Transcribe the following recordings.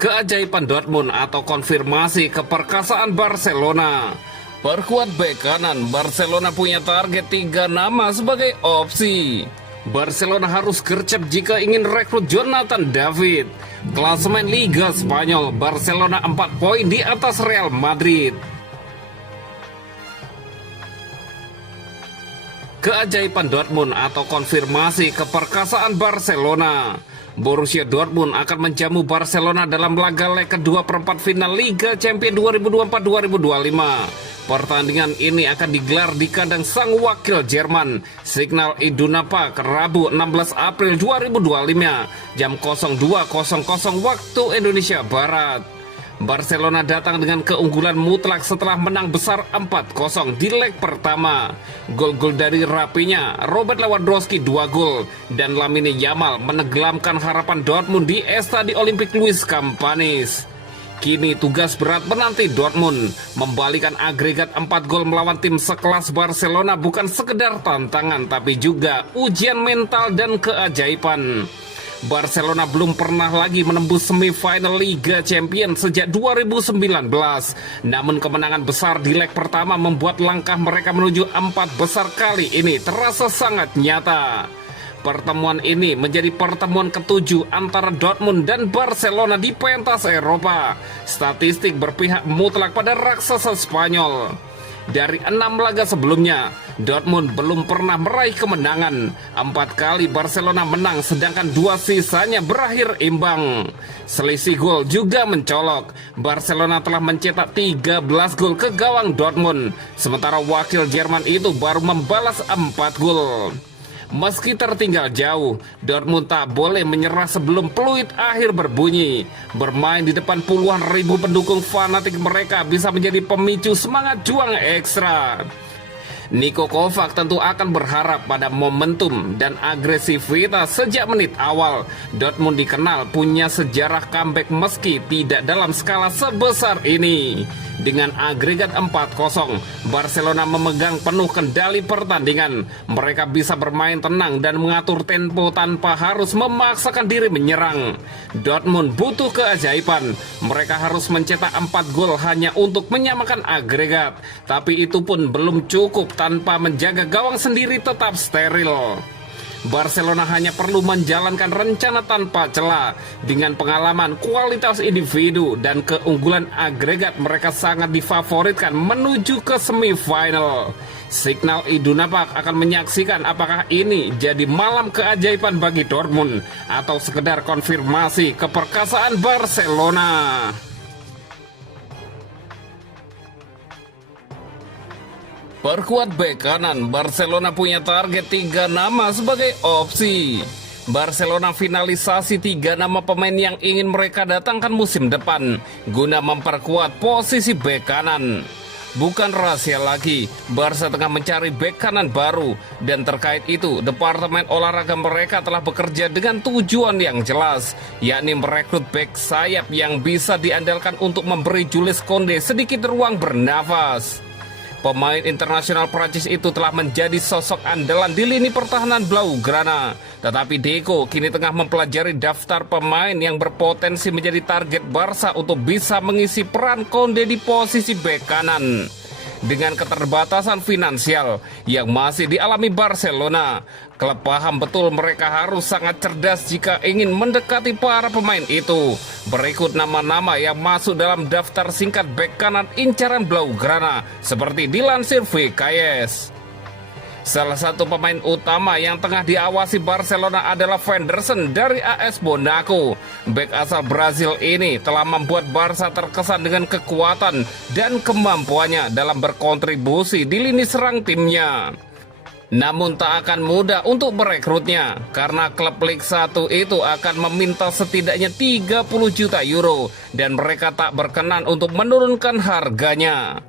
Keajaiban Dortmund atau konfirmasi keperkasaan Barcelona. Perkuat bek kanan, Barcelona punya target 3 nama sebagai opsi. Barcelona harus gercep jika ingin rekrut Jonathan David. Klasemen Liga Spanyol, Barcelona 4 poin di atas Real Madrid. Keajaiban Dortmund atau konfirmasi keperkasaan Barcelona. Borussia Dortmund akan menjamu Barcelona dalam laga leg kedua perempat final Liga Champions 2024-2025. Pertandingan ini akan digelar di kandang sang wakil Jerman, Signal Iduna Park, Rabu 16 April 2025, jam 02.00 waktu Indonesia Barat. Barcelona datang dengan keunggulan mutlak setelah menang besar 4-0 di leg pertama. Gol-gol dari Rapinya, Robert Lewandowski 2 gol, dan Lamine Yamal menenggelamkan harapan Dortmund di Estadi Olimpik Luis Campanis. Kini tugas berat menanti Dortmund. Membalikan agregat 4 gol melawan tim sekelas Barcelona bukan sekedar tantangan, tapi juga ujian mental dan keajaiban. Barcelona belum pernah lagi menembus semifinal Liga Champions sejak 2019. Namun kemenangan besar di leg pertama membuat langkah mereka menuju 4 besar kali ini terasa sangat nyata. Pertemuan ini menjadi pertemuan ke-7 antara Dortmund dan Barcelona di pentas Eropa. Statistik berpihak mutlak pada raksasa Spanyol. Dari 6 laga sebelumnya, Dortmund belum pernah meraih kemenangan. 4 kali Barcelona menang, sedangkan 2 sisanya berakhir imbang. Selisih gol juga mencolok. Barcelona telah mencetak 13 gol ke gawang Dortmund, sementara wakil Jerman itu baru membalas 4 gol. Meski tertinggal jauh, Dortmund tak boleh menyerah sebelum peluit akhir berbunyi. Bermain di depan puluhan ribu pendukung fanatik mereka bisa menjadi pemicu semangat juang ekstra. Niko Kovac tentu akan berharap pada momentum dan agresivitas sejak menit awal. Dortmund dikenal punya sejarah comeback meski tidak dalam skala sebesar ini. Dengan agregat 4-0, Barcelona memegang penuh kendali pertandingan. Mereka bisa bermain tenang dan mengatur tempo tanpa harus memaksakan diri menyerang. Dortmund butuh keajaiban. Mereka harus mencetak 4 gol hanya untuk menyamakan agregat. Tapi itu pun belum cukup tanpa menjaga gawang sendiri tetap steril. Barcelona hanya perlu menjalankan rencana tanpa celah. Dengan pengalaman, kualitas individu, dan keunggulan agregat, mereka sangat difavoritkan menuju ke semifinal. Signal Iduna Park akan menyaksikan apakah ini jadi malam keajaiban bagi Dortmund atau sekedar konfirmasi keperkasaan Barcelona. Perkuat bek kanan, Barcelona punya target 3 nama sebagai opsi. Barcelona finalisasi 3 nama pemain yang ingin mereka datangkan musim depan guna memperkuat posisi bek kanan. Bukan rahasia lagi, Barca tengah mencari bek kanan baru, dan terkait itu, Departemen Olahraga mereka telah bekerja dengan tujuan yang jelas, yakni merekrut bek sayap yang bisa diandalkan untuk memberi Jules Koundé sedikit ruang bernafas. Pemain internasional Prancis itu telah menjadi sosok andalan di lini pertahanan Blaugrana. Tetapi Deco kini tengah mempelajari daftar pemain yang berpotensi menjadi target Barca untuk bisa mengisi peran Koundé di posisi bek kanan. Dengan keterbatasan finansial yang masih dialami Barcelona, klub paham betul mereka harus sangat cerdas jika ingin mendekati para pemain itu. Berikut nama-nama yang masuk dalam daftar singkat bek kanan incaran Blaugrana seperti dilansir VKS. Salah satu pemain utama yang tengah diawasi Barcelona adalah Fenderson dari AS Monaco. Bek asal Brazil ini telah membuat Barca terkesan dengan kekuatan dan kemampuannya dalam berkontribusi di lini serang timnya. Namun tak akan mudah untuk merekrutnya karena klub Liga 1 itu akan meminta setidaknya 30 juta euro dan mereka tak berkenan untuk menurunkan harganya.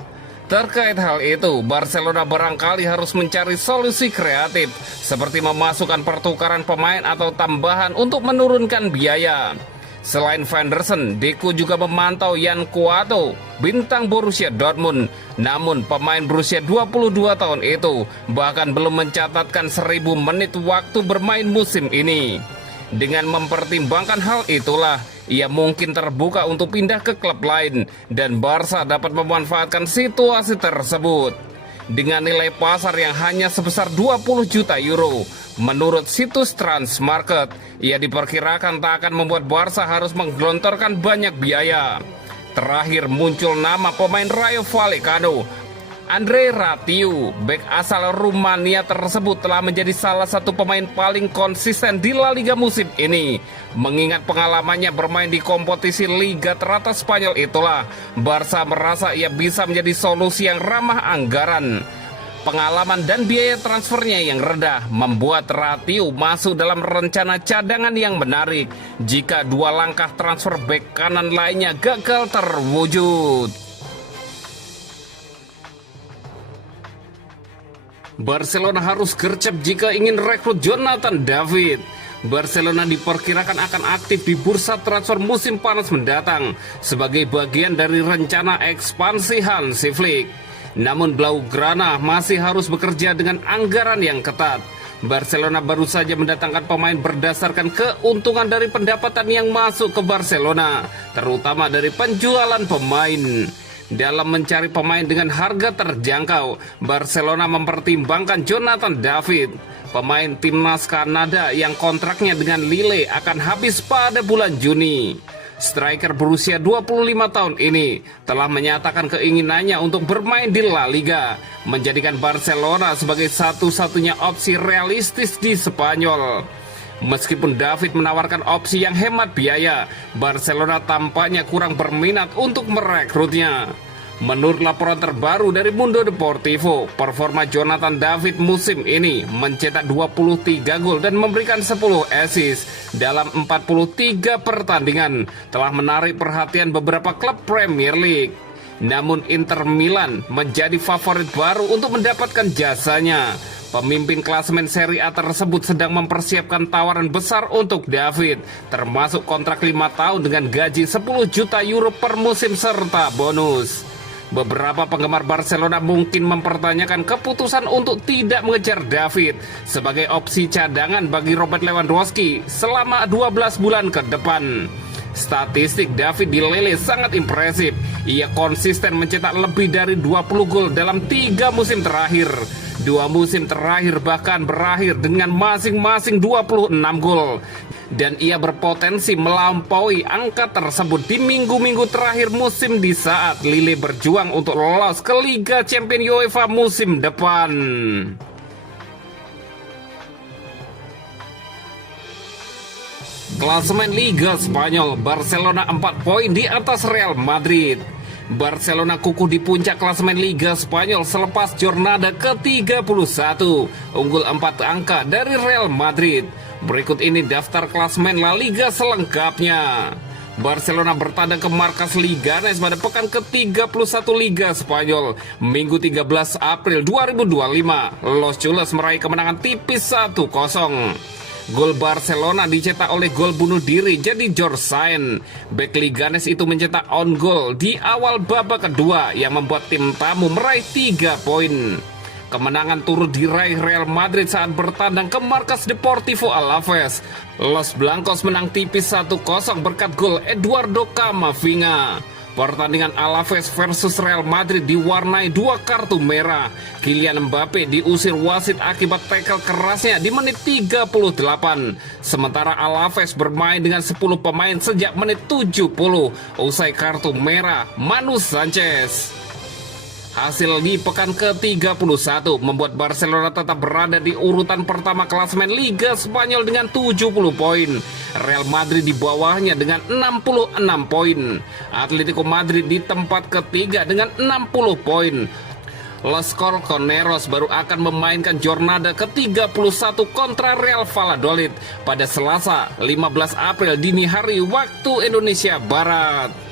Terkait hal itu, Barcelona barangkali harus mencari solusi kreatif seperti memasukkan pertukaran pemain atau tambahan untuk menurunkan biaya. Selain Fenderson, Deco juga memantau Yan Cuato, bintang Borussia Dortmund. Namun pemain berusia 22 tahun itu bahkan belum mencatatkan 1000 menit waktu bermain musim ini. Dengan mempertimbangkan hal itulah, ia mungkin terbuka untuk pindah ke klub lain dan Barca dapat memanfaatkan situasi tersebut. Dengan nilai pasar yang hanya sebesar 20 juta euro, menurut situs Transmarket, ia diperkirakan tak akan membuat Barca harus menggelontorkan banyak biaya. Terakhir muncul nama pemain Rayo Vallecano, Andrei Ratiu. Bek asal Rumania tersebut telah menjadi salah satu pemain paling konsisten di La Liga musim ini. Mengingat pengalamannya bermain di kompetisi Liga teratas Spanyol itulah, Barca merasa ia bisa menjadi solusi yang ramah anggaran. Pengalaman dan biaya transfernya yang rendah membuat Ratiu masuk dalam rencana cadangan yang menarik jika dua langkah transfer bek kanan lainnya gagal terwujud. Barcelona harus gercep jika ingin rekrut Jonathan David. Barcelona diperkirakan akan aktif di bursa transfer musim panas mendatang sebagai bagian dari rencana ekspansi Hansi Flick. Namun Blaugrana masih harus bekerja dengan anggaran yang ketat. Barcelona baru saja mendatangkan pemain berdasarkan keuntungan dari pendapatan yang masuk ke Barcelona, terutama dari penjualan pemain. Dalam mencari pemain dengan harga terjangkau, Barcelona mempertimbangkan Jonathan David, pemain timnas Kanada yang kontraknya dengan Lille akan habis pada bulan Juni. Striker berusia 25 tahun ini telah menyatakan keinginannya untuk bermain di La Liga, menjadikan Barcelona sebagai satu-satunya opsi realistis di Spanyol. Meskipun David menawarkan opsi yang hemat biaya, Barcelona tampaknya kurang berminat untuk merekrutnya. Menurut laporan terbaru dari Mundo Deportivo, performa Jonathan David musim ini mencetak 23 gol dan memberikan 10 assist dalam 43 pertandingan, telah menarik perhatian beberapa klub Premier League. Namun Inter Milan menjadi favorit baru untuk mendapatkan jasanya. Pemimpin klasemen Serie A tersebut sedang mempersiapkan tawaran besar untuk David, termasuk kontrak 5 tahun dengan gaji 10 juta euro per musim serta bonus. Beberapa penggemar Barcelona mungkin mempertanyakan keputusan untuk tidak mengejar David sebagai opsi cadangan bagi Robert Lewandowski selama 12 bulan ke depan. Statistik David di Lille sangat impresif. Ia konsisten mencetak lebih dari 20 gol dalam 3 musim terakhir. 2 musim terakhir bahkan berakhir dengan masing-masing 26 gol. Dan ia berpotensi melampaui angka tersebut di minggu-minggu terakhir musim di saat Lille berjuang untuk lolos ke Liga Champions UEFA musim depan. Klasemen Liga Spanyol, Barcelona 4 poin di atas Real Madrid. Barcelona kukuh di puncak klasemen Liga Spanyol selepas jornada ke-31, unggul 4 angka dari Real Madrid. Berikut ini daftar klasemen La Liga selengkapnya. Barcelona bertandang ke markas Leganes pada pekan ke-31 Liga Spanyol, Minggu 13 April 2025. Los Chulos meraih kemenangan tipis 1-0. Gol Barcelona dicetak oleh gol bunuh diri jadi George Sainz. Bek Leganes itu mencetak on goal di awal babak kedua yang membuat tim tamu meraih 3 poin. Kemenangan turut diraih Real Madrid saat bertandang ke markas Deportivo Alaves. Los Blancos menang tipis 1-0 berkat gol Eduardo Camavinga. Pertandingan Alaves versus Real Madrid diwarnai 2 kartu merah. Kylian Mbappe diusir wasit akibat tackle kerasnya di menit 38. Sementara Alaves bermain dengan 10 pemain sejak menit 70 usai kartu merah Manu Sanchez. Hasil di pekan ke-31 membuat Barcelona tetap berada di urutan pertama klasemen Liga Spanyol dengan 70 poin. Real Madrid di bawahnya dengan 66 poin. Atletico Madrid di tempat ketiga dengan 60 poin. Los Colchoneros baru akan memainkan jornada ke-31 kontra Real Valladolid pada Selasa 15 April dini hari waktu Indonesia Barat.